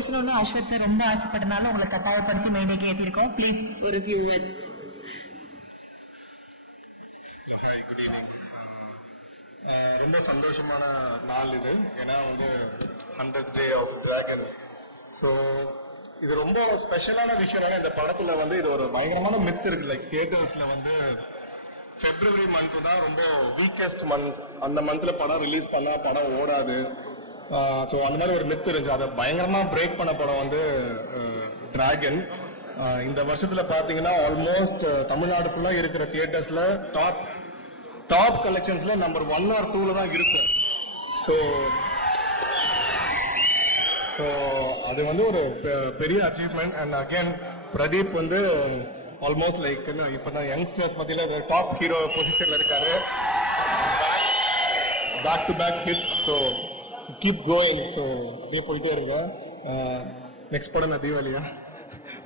பேசணும்னு அஸ்வத் சார் ரொம்ப ஆசைப்பட்டனால உங்களை கட்டாயப்படுத்தி மேடைக்கு ஏற்றிருக்கோம். ப்ளீஸ் ஒரு few words. Hi, good evening. ரொம்ப சந்தோஷமான நாள் இது. ஏன்னா வந்து 100th day of dragon. So இது ரொம்ப ஸ்பெஷலான விஷயம். இந்த படத்துல வந்து இது ஒரு பயங்கரமான மித் இருக்கு. லைக் தியேட்டர்ஸ்ல வந்து February மந்த் தான் ரொம்ப வீக்கஸ்ட் மந்த். அந்த மந்த்ல படம் ரிலீஸ் பண்ணா படம் ஓடாது. ஸோ அந்த மாதிரி ஒரு மித் இருந்துச்சு. அதை பயங்கரமா பிரேக் பண்ண படம் வந்து டிராகன். இந்த வருஷத்துல பாத்தீங்கன்னா ஆல்மோஸ்ட் தமிழ்நாடு ஃபுல்லா இருக்கிற தியேட்டர்ஸ்ல டாப் கலெக்ஷன்ஸ்ல நம்பர் 1 or 2 தான் இருக்கு. ஸோ அது வந்து ஒரு பெரிய அச்சீவ்மெண்ட். அண்ட் அகேன் பிரதீப் வந்து ஆல்மோஸ்ட் லைக் இப்போ தான் யங்ஸ்டர்ஸ் மத்தியில டாப் ஹீரோ பொசிஷன்ல இருக்காரு. Back to back hits. So keep going. So அப்படியே போயிட்டே இருக்கோம். நெக்ஸ்ட் படம் நான் தீபாவளியா?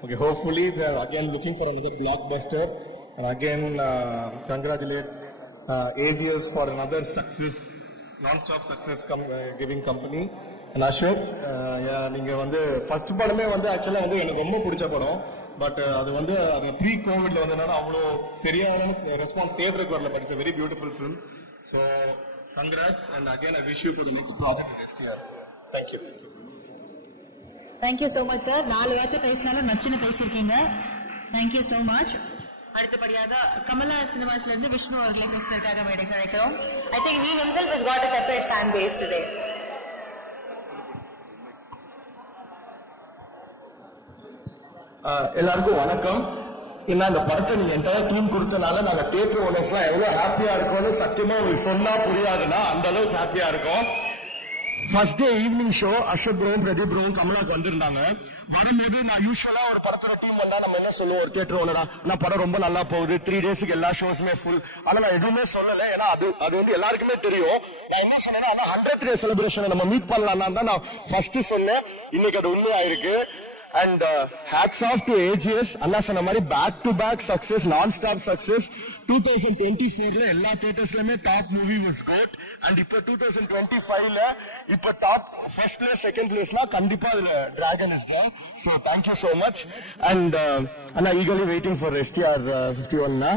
Okay, hopefully they are again looking for another blockbuster. And again, congratulate AGS for another success, non-stop success giving company. And Ashok, நீங்க வந்து first படமே வந்து ஆக்சுவலா வந்து எனக்கு ரொம்ப பிடிச்ச படம். பட் அது வந்து அது ப்ரீ கோவிட்ல வந்ததுனால அவ்வளோ சரியான ரெஸ்பான்ஸ் தியேட்டருக்கு வரல. But it's very beautiful film. So congrats and again I wish you for the next project next year. Thank you. Thank you so much sir. 4 வார்த்தை பேசினாலும் நச்சுன்னு பேசியிருக்கீங்க. Thank you so much. அடுத்தபடியாக கமலா சினிமாஸ்ல இருந்து விஷ்ணு அவர்களை பேசுறதுக்காக மேடைக்கு அழைக்கிறோம். I think he himself has got a separate fan base today. எல்லாருக்கும் வணக்கம். ஏன்னா இந்த படத்தை நீங்க என்டையர் டீம் கொடுத்தனால நாங்க தியேட்டர் ஓனர்ஸ்லாம் எவ்வளவு ஹாப்பியா இருக்கோம்னு சத்தியமா உங்களுக்கு சொன்னா புரியாதுன்னா அந்த அளவுக்கு ஹாப்பியா இருக்கும். First day evening show Ashwath ப்ரோவும் பிரதீப் ப்ரோவும் கமலாக்கு வந்திருந்தாங்க. வரும்போது நான் யூஸ்வலா ஒரு படத்தோட டீம் வந்தா நம்ம என்ன சொல்லுவோம், ஒரு தியேட்டர் ஓனரா நான் படம் ரொம்ப நல்லா போகுது, 3 டேஸ்க்கு எல்லா ஷோஸுமே ஃபுல். ஆனா நான் எதுவுமே சொல்லல. ஏன்னா அது வந்து எல்லாருக்குமே தெரியும். நான் என்ன சொன்னேன்னா 100th டே செலிப்ரேஷனை நம்ம மீட் பண்ணலாம் தான் நான் ஃபர்ஸ்ட் சொன்னேன். இன்னைக்கு அது உண்மையாயிருக்கு. And hats off to AGS. அண்ணா சொன்ன மாதிரி back to back success, nonstop success. 2024ல எல்லா தியேட்டர்ஸ்லயுமே top movie was GOAT. And இப்போ 2025ல இப்போ டாப் ஃபர்ஸ்ட் பிளேஸ் செகண்ட் பிளேஸ்னா கண்டிப்பா அதுல Dragon is there. So thank you so much. And அண்ணா eagerly waiting for STR 51.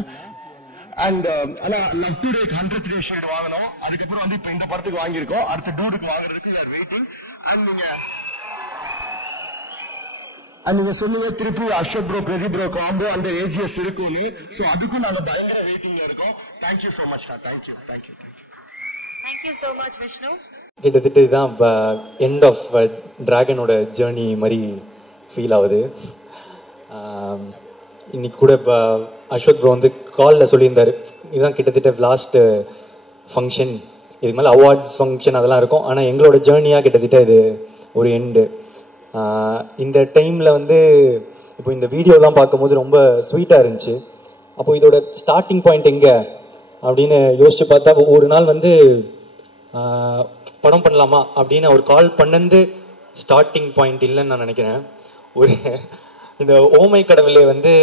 And அண்ணா Love Today 100th day shield வாங்கணும். அதுக்கப்புறம் வந்து இப்போ இந்த படத்துக்கு வாங்கியிருக்கோம். அடுத்த டூருக்கு வாங்குறதுக்கு we are waiting. அண்ட் நீங்க சொன்னீங்க திருப்பி Ashwath bro Pradeep bro combo அந்த AGS இருக்கும்னு. ஸோ அதுக்கும் நாங்க பயங்கர வெயிட்டிங்ல இருக்கோம். Thank you so much. Thank you. Thank you so much Vishnu. கிட்டத்தட்ட இதுதான் எண்ட் ஆஃப் டிராகனோட ஜேர்னி மாதிரி ஃபீல் ஆகுது. இன்னைக்கு கூட இப்போ அஸ்வத் ப்ரோ வந்து காலில் சொல்லியிருந்தார், இதுதான் கிட்டத்தட்ட லாஸ்ட் ஃபங்க்ஷன், இதுக்கு மேலே அவார்ட்ஸ் ஃபங்க்ஷன் அதெல்லாம் இருக்கும், ஆனால் எங்களோட ஜேர்னியாக கிட்டத்தட்ட இது ஒரு எண்டு. இந்த டைமில் வந்து இப்போ இந்த வீடியோலாம் பார்க்கும்போது ரொம்ப ஸ்வீட்டாக இருந்துச்சு. அப்போது இதோட ஸ்டார்டிங் பாயிண்ட் எங்கே அப்படின்னு யோசிச்சு பார்த்தா ஒரு நாள் வந்து படம் பண்ணலாமா அப்படின்னு ஒரு கால் பண்ணது ஸ்டார்டிங் பாயிண்ட் இல்லைன்னு நான் நினைக்கிறேன். ஒரு இந்த ஓமை கடவுளை வந்து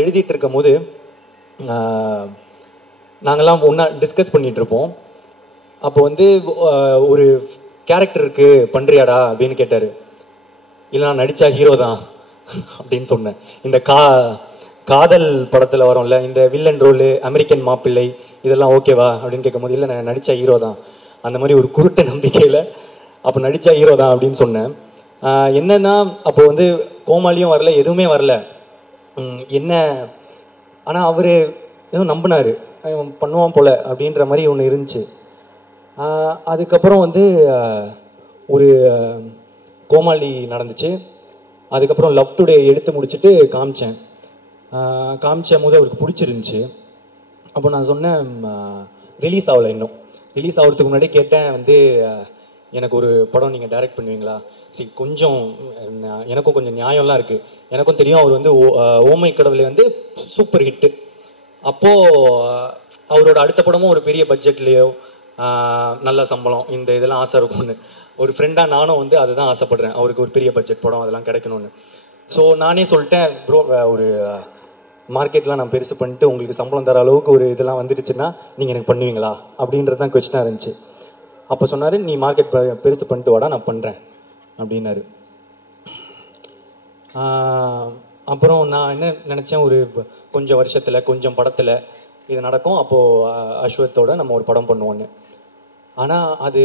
எழுதிட்டு இருக்கும் போது நாங்கள்லாம் ஒன்றா டிஸ்கஸ் பண்ணிகிட்ருப்போம். அப்போ வந்து ஒரு கேரக்டருக்கு பண்ணுறியாடா அப்படின்னு கேட்டார். இல்லை நான் நடித்தா ஹீரோ தான் அப்படின்னு சொன்னேன். இந்த காதல் படத்தில் வரும்ல இந்த வில்லன் ரோலு, அமெரிக்கன் மாப்பிள்ளை இதெல்லாம் ஓகேவா அப்படின்னு கேட்கும்போது இல்லை நான் நடித்தா ஹீரோ தான், அந்த மாதிரி ஒரு குருட்டு நம்பிக்கையில் அப்போ நடித்தா ஹீரோ தான் அப்படின்னு சொன்னேன். என்னன்னா அப்போ வந்து கோமாளியும் வரல, எதுவுமே வரல என்ன. ஆனால் அவர் எதுவும் நம்பினார், பண்ணுவான் போல அப்படின்ற மாதிரி ஒன்று இருந்துச்சு. அதுக்கப்புறம் வந்து ஒரு கோமாளி நடந்துச்சு. அதுக்கப்புறம் லவ் டுடே எடுத்து முடிச்சுட்டு காமிச்ச போது அவருக்கு பிடிச்சிருந்துச்சு. அப்போ நான் சொன்னேன் ரிலீஸ் ஆகலை, இன்னும் ரிலீஸ் ஆகிறதுக்கு முன்னாடி கேட்டேன் வந்து எனக்கு ஒரு படம் நீங்கள் டைரக்ட் பண்ணுவீங்களா? சரி கொஞ்சம் எனக்கும் கொஞ்சம் நியாயம்லாம் இருக்குது, எனக்கும் தெரியும் அவர் வந்து ஓமை கடவுளை வந்து சூப்பர் ஹிட்டு. அப்போது அவரோட அடுத்த படமும் ஒரு பெரிய பட்ஜெட்லேயோ நல்ல சம்பளம் இந்த இதெல்லாம் ஆசை இருக்கும்னு ஒரு ஃப்ரெண்டாக நானும் வந்து அதுதான் ஆசைப்படுறேன், அவருக்கு ஒரு பெரிய பட்ஜெட் படம் அதெல்லாம் கிடைக்கணும்னு. ஸோ நானே சொல்லிட்டேன் ப்ரோ, ஒரு மார்க்கெட்லாம் நான் பெருசு பண்ணிட்டு உங்களுக்கு சம்பளம் தர அளவுக்கு ஒரு இதெல்லாம் வந்துடுச்சுன்னா நீங்கள் எனக்கு பண்ணுவீங்களா அப்படின்றது தான் கொஸ்டினாக இருந்துச்சு. அப்போ சொன்னார் நீ மார்க்கெட் பெருசு பண்ணிட்டு வாடா நான் பண்ணுறேன் அப்படின்னாரு. அப்புறம் நான் என்ன நினச்சேன், ஒரு கொஞ்சம் வருஷத்தில் கொஞ்சம் படத்தில் இது நடக்கும், அப்போது அஸ்வத்தோட நம்ம ஒரு படம் பண்ணுவோன்னு. ஆனால் அது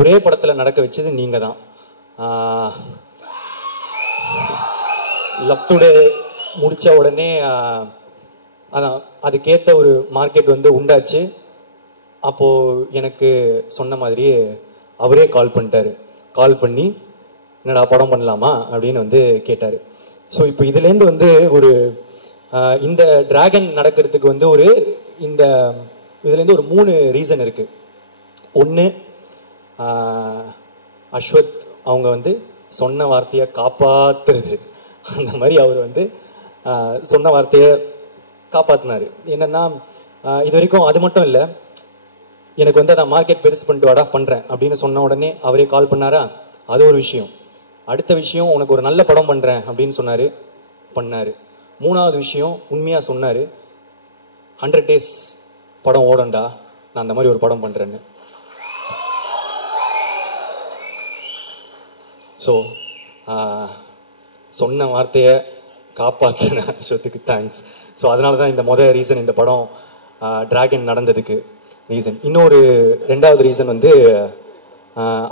ஒரே படத்தில் நடக்க வச்சது நீங்கள் தான். லவ் டுடே முடித்த உடனே அதான் அதுக்கேற்ற ஒரு மார்க்கெட் வந்து உண்டாச்சு. அப்போது எனக்கு சொன்ன மாதிரியே அவரே கால் பண்ணிட்டாரு. கால் பண்ணி என்னடா படம் பண்ணலாமா அப்படின்னு வந்து கேட்டார். ஸோ இப்போ இதுலேருந்து வந்து ஒரு இந்த டிராகன் நடக்கிறதுக்கு வந்து ஒரு இந்த இதுலேருந்து ஒரு 3 ரீசன் இருக்குது. ஒன்று, அஸ்வத் அவங்க வந்து சொன்ன வார்த்தையை காப்பாற்றுறது. அந்த மாதிரி அவர் வந்து சொன்ன வார்த்தையை காப்பாற்றினார். என்னென்னா இது வரைக்கும் அது மட்டும் இல்லை, எனக்கு வந்து நான் மார்க்கெட் பெருசு பண்ணிட்டு வாடா பண்ணுறேன் அப்படின்னு சொன்ன உடனே அவரே கால் பண்ணாரா, அது ஒரு விஷயம். அடுத்த விஷயம், உனக்கு ஒரு நல்ல படம் பண்ணுறேன் அப்படின்னு சொன்னார், பண்ணார். 3வது விஷயம், உண்மையாக சொன்னார், 100 days படம் ஓடண்டா, நான் அந்த மாதிரி ஒரு படம் பண்ணுறேன்னு. ஸோ சொன்ன வார்த்தையை காப்பாற்றின அஸ்வத்துக்கு தேங்க்ஸ். ஸோ அதனால தான் இந்த ரீசன் இந்த படம் டிராகன் நடந்ததுக்கு ரீசன். இன்னொரு 2வது ரீசன் வந்து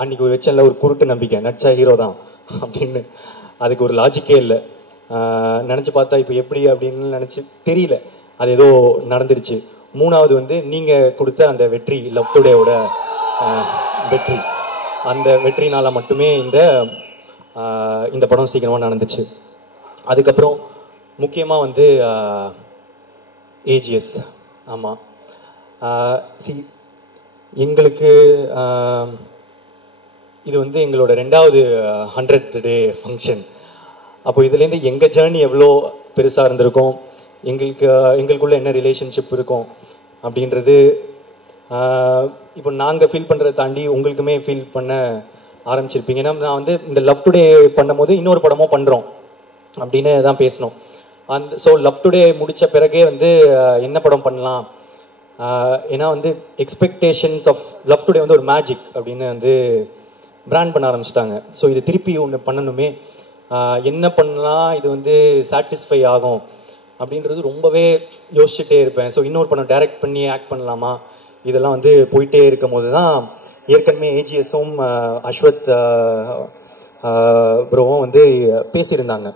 அன்றைக்கி ஒரு வச்சல ஒரு குருட்டு நம்பிக்கை, நடிச்சா ஹீரோ தான் அப்படின்னு. அதுக்கு ஒரு லாஜிக்கே இல்லை. நினச்சி பார்த்தா இப்போ எப்படி அப்படின்னு நினச்சி தெரியல, அது ஏதோ நடந்துருச்சு. 3வது வந்து நீங்கள் கொடுத்த அந்த வெற்றி, லவ் டுடேவோட வெற்றி, அந்த வெற்றினால் மட்டுமே இந்த படம் சீக்கிரமாக நடந்துச்சு. அதுக்கப்புறம் முக்கியமாக வந்து ஏஜிஎஸ். ஆமாம், எங்களுக்கு இது வந்து எங்களோட 2வது 100th day ஃபங்க்ஷன். அப்போ இதுலேருந்து எங்கள் ஜேர்னி எவ்வளோ பெருசாக இருந்திருக்கும், எங்களுக்குள்ள என்ன ரிலேஷன்ஷிப் இருக்கும் அப்படின்றது இப்போ நாங்கள் ஃபீல் பண்ணுறதை தாண்டி உங்களுக்குமே ஃபீல் பண்ண ஆரம்பிச்சிருப்பீங்க. ஏன்னா நான் வந்து இந்த லவ் டுடே பண்ணும்போது இன்னொரு படமும் பண்ணுறோம் அப்படின்னு தான் பேசினோம். ஸோ லவ் டுடே முடித்த பிறகே வந்து என்ன படம் பண்ணலாம், ஏன்னா வந்து எக்ஸ்பெக்டேஷன்ஸ் ஆஃப் லவ் டுடே வந்து ஒரு மேஜிக் அப்படின்னு வந்து பிராண்ட் பண்ண ஆரம்பிச்சிட்டாங்க. ஸோ இது திருப்பி ஒன்று பண்ணணுமே, என்ன பண்ணலாம் இது வந்து சாட்டிஸ்ஃபை ஆகும் அப்படின்றது ரொம்பவே யோசிச்சுட்டே இருப்பேன். ஸோ இன்னொரு படம் டைரக்ட் பண்ணி ஆக்ட் பண்ணலாமா, இதெல்லாம் வந்து போயிட்டே இருக்கும் போது தான் ஏற்கனவே ஏஜிஎஸும் அஸ்வத் ப்ரோவும் வந்து பேசியிருந்தாங்க,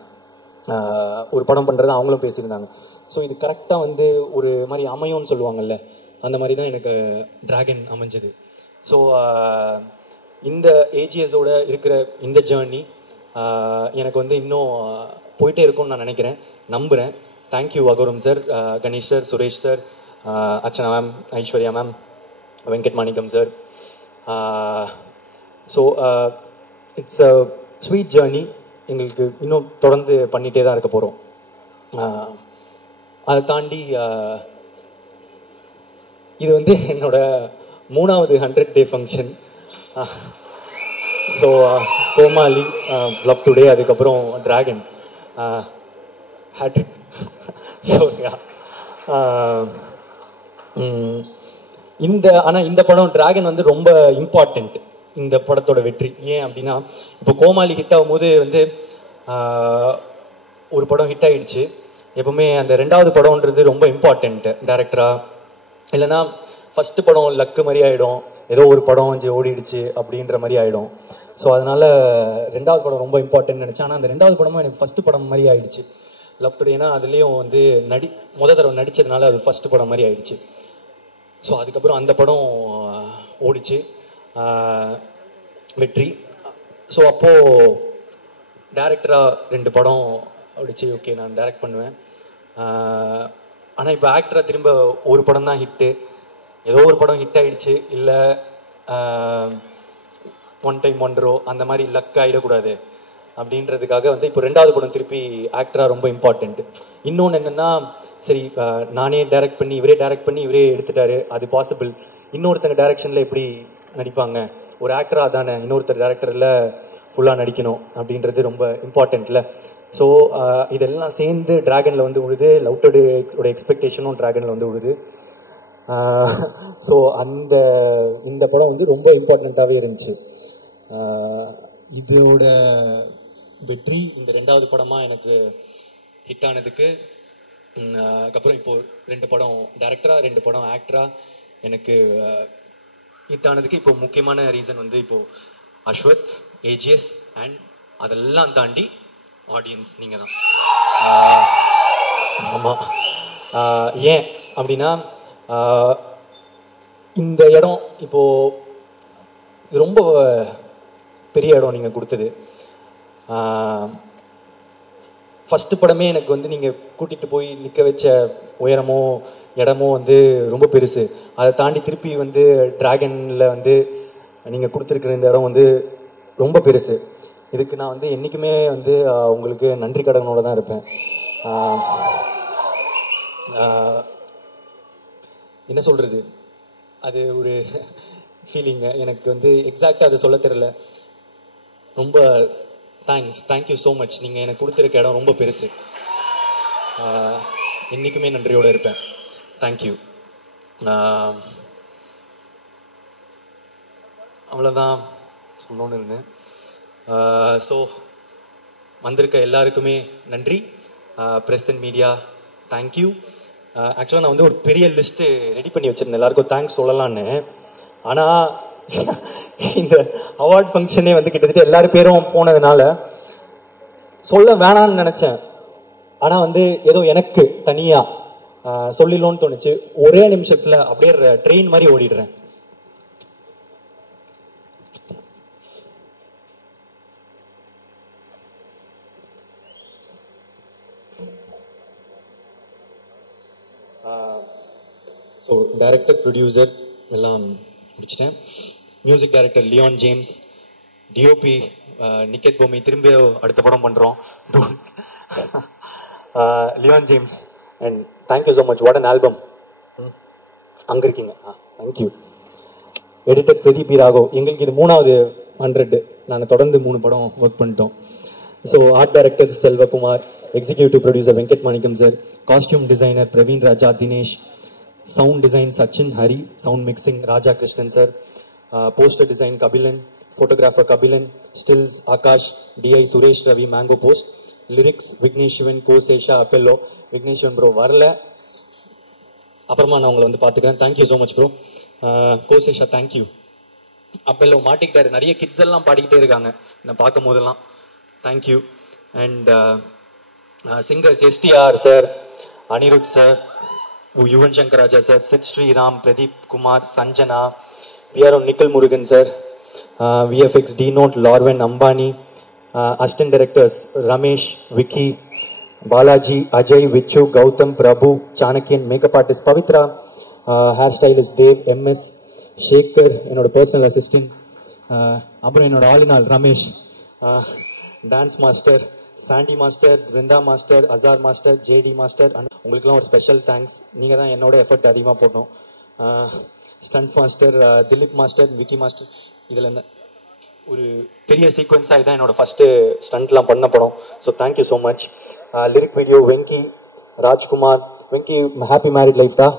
ஒரு படம் பண்ணுறது அவங்களும் பேசியிருந்தாங்க. ஸோ இது கரெக்டாக வந்து ஒரு மாதிரி அமையும்னு சொல்லுவாங்கல்ல, அந்த மாதிரி தான் எனக்கு டிராகன் அமைஞ்சது. ஸோ இந்த ஏஜிஎஸோட இருக்கிற இந்த ஜேர்னி எனக்கு வந்து இன்னும் போயிட்டே இருக்கும்னு நான் நினைக்கிறேன், நம்புகிறேன். Thank you Aghoram sir, Ganesh sir, Suresh sir, Archana ma'am, Aishwarya ma'am, Venkat Manickam sir. So it's a sweet journey, எங்களுக்கு இன்னும் தொடர்ந்து பண்ணிகிட்டே தான் இருக்க போகிறோம். அதை தாண்டி இது வந்து என்னோட 3வது 100th day ஃபங்க்ஷன். ஸோ கோமாளி, லவ் டுடே, அதுக்கப்புறம் டிராகன், ஹேட்ரிக். ஸோ இந்த படம் டிராகன் வந்து ரொம்ப இம்பார்ட்டண்ட் இந்த படத்தோட வெற்றி. ஏன் அப்படின்னா, இப்போ கோமாளி ஹிட் ஆகும்போது வந்து ஒரு படம் ஹிட் ஆகிடுச்சு, எப்பவுமே அந்த 2வது படம்ன்றது ரொம்ப இம்பார்ட்டண்ட் டேரக்டராக. இல்லைன்னா ஃபஸ்ட்டு படம் லக்கு மாதிரி ஆகிடும், ஏதோ ஒரு படம் வந்து ஓடிடுச்சு அப்படின்ற மாதிரி ஆகிடும். ஸோ அதனால் 2வது படம் ரொம்ப இம்பார்ட்டன்ட் நினச்சேன். ஆனால் அந்த 2வது படமும் எனக்கு ஃபஸ்ட்டு படம் மாதிரி ஆகிடுச்சு லவ் டுடே. ஏன்னா அதுலேயும் வந்து தடவை நடித்ததுனால அது ஃபஸ்ட்டு படம் மாதிரி ஆகிடுச்சு. ஸோ அதுக்கப்புறம் அந்த படம் ஓடிச்சு, வெற்றி. ஸோ அப்போது டேரக்டராக 2 படம் ஓடிச்சு, ஓகே நான் டைரக்ட் பண்ணுவேன். ஆனால் இப்போ ஆக்டராக திரும்ப ஒரு படம் தான் ஹிட்டு, ஏதோ ஒரு படம் ஹிட் ஆகிடுச்சு, இல்லை ஒன் டைம் ஒன்றோ அந்த மாதிரி லக் ஆகிடக்கூடாது அப்படின்றதுக்காக வந்து இப்போ 2வது படம் திருப்பி ஆக்டராக ரொம்ப இம்பார்ட்டண்ட்டு. இன்னொன்று என்னென்னா, சரி நானே டைரக்ட் பண்ணி இவரே எடுத்துட்டாரு, அது பாசிபிள். இன்னொருத்தங்க டைரக்ஷனில் எப்படி நடிப்பாங்க, ஒரு ஆக்டராக தானே இன்னொருத்தர் டைரக்டரில் ஃபுல்லாக நடிக்கணும் அப்படின்றது ரொம்ப இம்பார்ட்டண்ட்ல. ஸோ இதெல்லாம் சேர்ந்து டிராகனில் வந்து விழுது, லவ் டுடேயோட எக்ஸ்பெக்டேஷனும் டிராகனில் வந்து விழுது. ஸோ இந்த படம் வந்து ரொம்ப இம்பார்ட்டண்ட்டாகவே இருந்துச்சு. இதோட வெற்றி இந்த 2வது படமாக எனக்கு ஹிட் ஆனதுக்கு, அதுக்கப்புறம் இப்போது 2 படம் டைரக்டராக 2 படம் ஆக்டராக எனக்கு ஹிட் ஆனதுக்கு இப்போ முக்கியமான ரீசன் வந்து இப்போது அஸ்வத், ஏஜிஎஸ் அண்ட் அதெல்லாம் தாண்டி ஆடியன்ஸ் நீங்கள் தான். ஆமாம், ஏன் அப்படின்னா இந்த இடம் இப்போது இது ரொம்ப பெரிய இடம் நீங்கள் கொடுத்தது. ஃபஸ்ட்டு படமே எனக்கு வந்து நீங்கள் கூட்டிகிட்டு போய் நிற்க வச்ச உயரமோ இடமோ வந்து ரொம்ப பெருசு. அதை தாண்டி திருப்பி வந்து டிராகனில் வந்து நீங்கள் கொடுத்துருக்குற இந்த இடம் வந்து ரொம்ப பெருசு. இதுக்கு நான் வந்து என்றைக்குமே வந்து உங்களுக்கு நன்றி கடனோடு தான் இருப்பேன். என்ன சொல்கிறது, அது ஒரு ஃபீலிங்கு. எனக்கு வந்து எக்ஸாக்டாக அதை சொல்ல தெரியல. ரொம்ப தேங்க்யூ ஸோ மச். நீங்கள் எனக்கு கொடுத்துருக்க இடம் ரொம்ப பெருசு. என்றைக்குமே நன்றியோடு இருப்பேன். தேங்க்யூ. அவ்வளோதான் சொல்லணுன்னு இருந்தேன். ஸோ வந்திருக்க எல்லாருக்குமே நன்றி. Press and media thank you. ஆக்சுவலாக நான் வந்து ஒரு பெரிய லிஸ்ட்டு ரெடி பண்ணி வச்சுருந்தேன் எல்லாருக்கும் தேங்க்ஸ் சொல்லலான்னு. ஆனால் இந்த அவார்ட் ஃபங்க்ஷனே வந்து கிட்டத்தட்ட எல்லாரும் பேரும் போனதுனால சொல்ல வேணான்னு நினச்சேன். ஆனால் வந்து ஏதோ எனக்கு தனியாக சொல்லிடணும்னு தோணுச்சு. ஒரே நிமிஷத்தில் அப்படியே ட்ரெயின் மாதிரி ஓடிடுறேன். ஸோ டைரக்டர், ப்ரொடியூசர் எல்லாம் முடிச்சிட்டேன். Music director Leon James, DOP Niketh Bommi, திரும்பி அடுத்த படம் பண்ணுறோம் Leon James. And thank you so much. What an album. அங்கே இருக்கீங்க. Thank you. Editor Pradeep P Raghav. எங்களுக்கு இது 3வது 100. நாங்கள் தொடர்ந்து 3 படம் ஒர்க் பண்ணிட்டோம். So art director Selvakumar, executive producer Venkat Manickam sir, costume designer Praveen Raja Dinesh, sound design Sachin Hari, sound mixing Raja Krishnan sir, poster design Kabilan, photographer Kabilan, stills Aakash, DI Suresh Ravi Mango Post, lyrics Vignesh Shivan, Kosesha அப்பெல்லோ. விக்னேஷ் சிவன் ப்ரோ வரல, அப்புறமா நான் உங்களை வந்து பார்த்துக்கிறேன். Thank you so much bro. Kosesha thank you. அப்பெல்லோ மாட்டிக்கிட்டாரு. நிறைய கிட்ஸ் எல்லாம் பாடிக்கிட்டே இருக்காங்க நான் பார்க்கும் போதெல்லாம். Thank you. And singers STR sir, Anirudh sir, Yuvan Shankar Raja sir, Sid Sriram, Pradeep Kumar, Sanjana, PRO Nikhil Murugan sir, VFX டினோட், லார்வன் Ambani, assistant directors Ramesh, Vicky, Balaji, Ajay, Vichu, Gautham, Prabhu, Chanakyan, makeup artist Pavithra, hair stylist Dev, MS, Shekar என்னோட பர்சனல் அசிஸ்டன்ட், அப்புறம் என்னோட ஆளினால் Ramesh, dance master Sandy master, Brindha master, Azhar master, JD master. உங்களுக்குலாம் ஒரு ஸ்பெஷல் தேங்க்ஸ். நீங்கள் தான் என்னோட எஃபர்ட் அதிகமாக போடணும். Stunt master Dileep master, Vicky master. இதில் ஒரு பெரிய சீக்வன்ஸாக இதுதான் என்னோட ஃபஸ்ட்டு ஸ்டண்ட்லாம் பண்ண படம். So thank you so much. Lyric video Venky, Rajkumar. Venky happy married life தான்.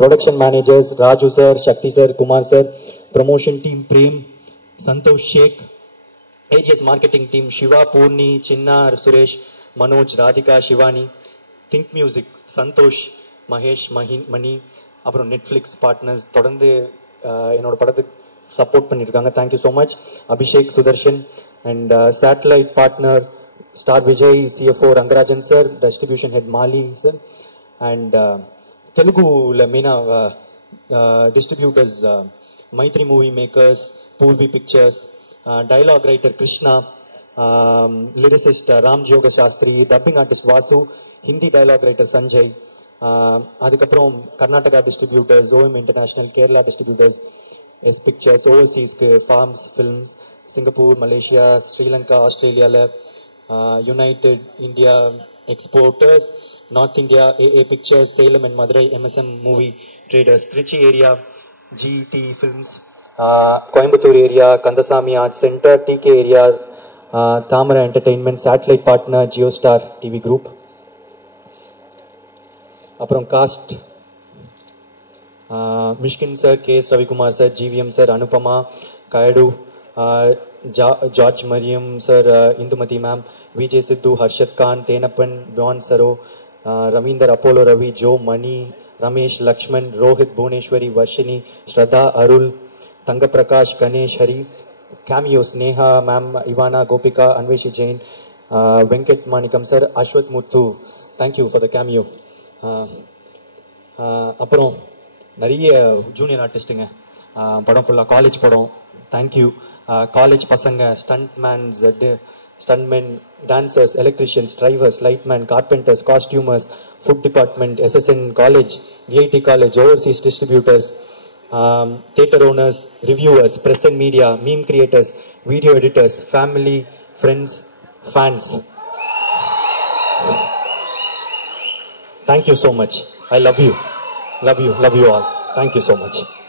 Production managers Raju sir, Sakthi sir, Kumar sir. Promotion team Prem, Santhosh Sheikh. AGS marketing team Siva, Poorni, Chinna, Suresh, Manoj, Radhika, Sivani. Think Music Santhosh, Mahesh, Mani. அப்புறம் நெட்ஃப்ளிக்ஸ் பார்ட்னர்ஸ் தொடர்ந்து என்னோட படத்துக்கு சப்போர்ட் பண்ணியிருக்காங்க. Thank you so much. Abhishek, Sudarshan. And satellite partner Star Vijay, CFO Rangarajan sir, distribution head Mali sir. And தெலுங்குல மெயினாக distributors Mythri movie makers, Poorvi pictures, dialogue writer Krishna, lyricist Ramji Yoga Sastry, dubbing artist Vasu, Hindi dialogue writer Sanjay. அதுக்கப்புறம் Karnataka distributors OM international, Kerala distributors S pictures, ஓவர்சீஸ்க்கு Phars films, Singapore, Malaysia, Sri Lanka, ஆஸ்திரேலியாவில், united India exporters, north India AA pictures, Salem and Madurai MSM movie traders, Trichy area GD films, Coimbatore area Kandasamy art centre, TK area Thamarai entertainment, satellite partner Jio Star TV group. அப்புறம் cast Mysskin sir, K S Ravikumar sir, GVM sir, Anupama, Kayadu, George Mariam sir, Indumati ma'am, Vijay Sidhu, Harshad Khan, Tenappan, Bjorn Saro, Ravinder Apollo Ravi, Joe Mani, Ramesh Lakshman, Rohit Bhuneshwari, Varshini, Shraddha Arul, Tanga Prakash, Ganesh Hari, cameos, Neha ma'am, Ivana, Gopika, Anveshi Jain, Venkat Manikam sir, Ashwath Muthu, thank you for the cameo. அப்புறம் நிறைய junior ஆர்டிஸ்ட்டுங்க, படம் ஃபுல்லாக college படம், thank you. College பசங்க, stuntmen, dancers, electricians, drivers, lightman, carpenters, costumers, food department, SSN college, VIT college, overseas distributors, theatre owners, reviewers, press and media, meme creators, video editors, family, friends, fans. Thank you so much. I love you. Love you all. Thank you so much.